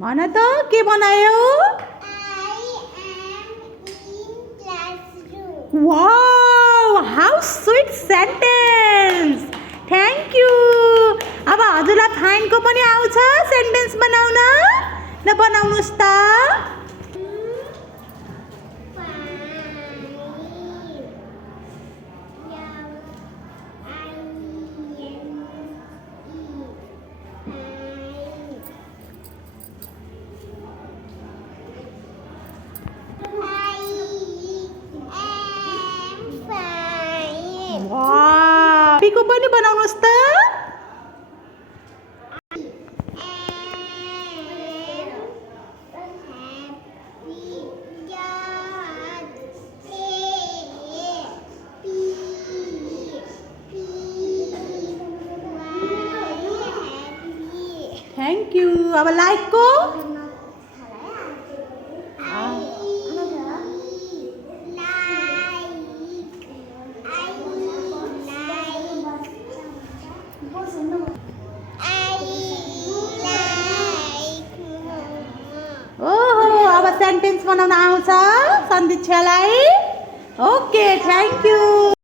भन त के बनायो? Wow, how sweet sentence! Thank you. अब हजुरलाई फाइनको पनि आउँछ सेन्टेन्स बनाउन? ल बनाउनुहोस् त। को पनि बनाउनुहोस् त। Thank you. अब लाइकको सेन्टेन्स बनाउन आउँछ सन्दिक्षालाई? Okay, thank you.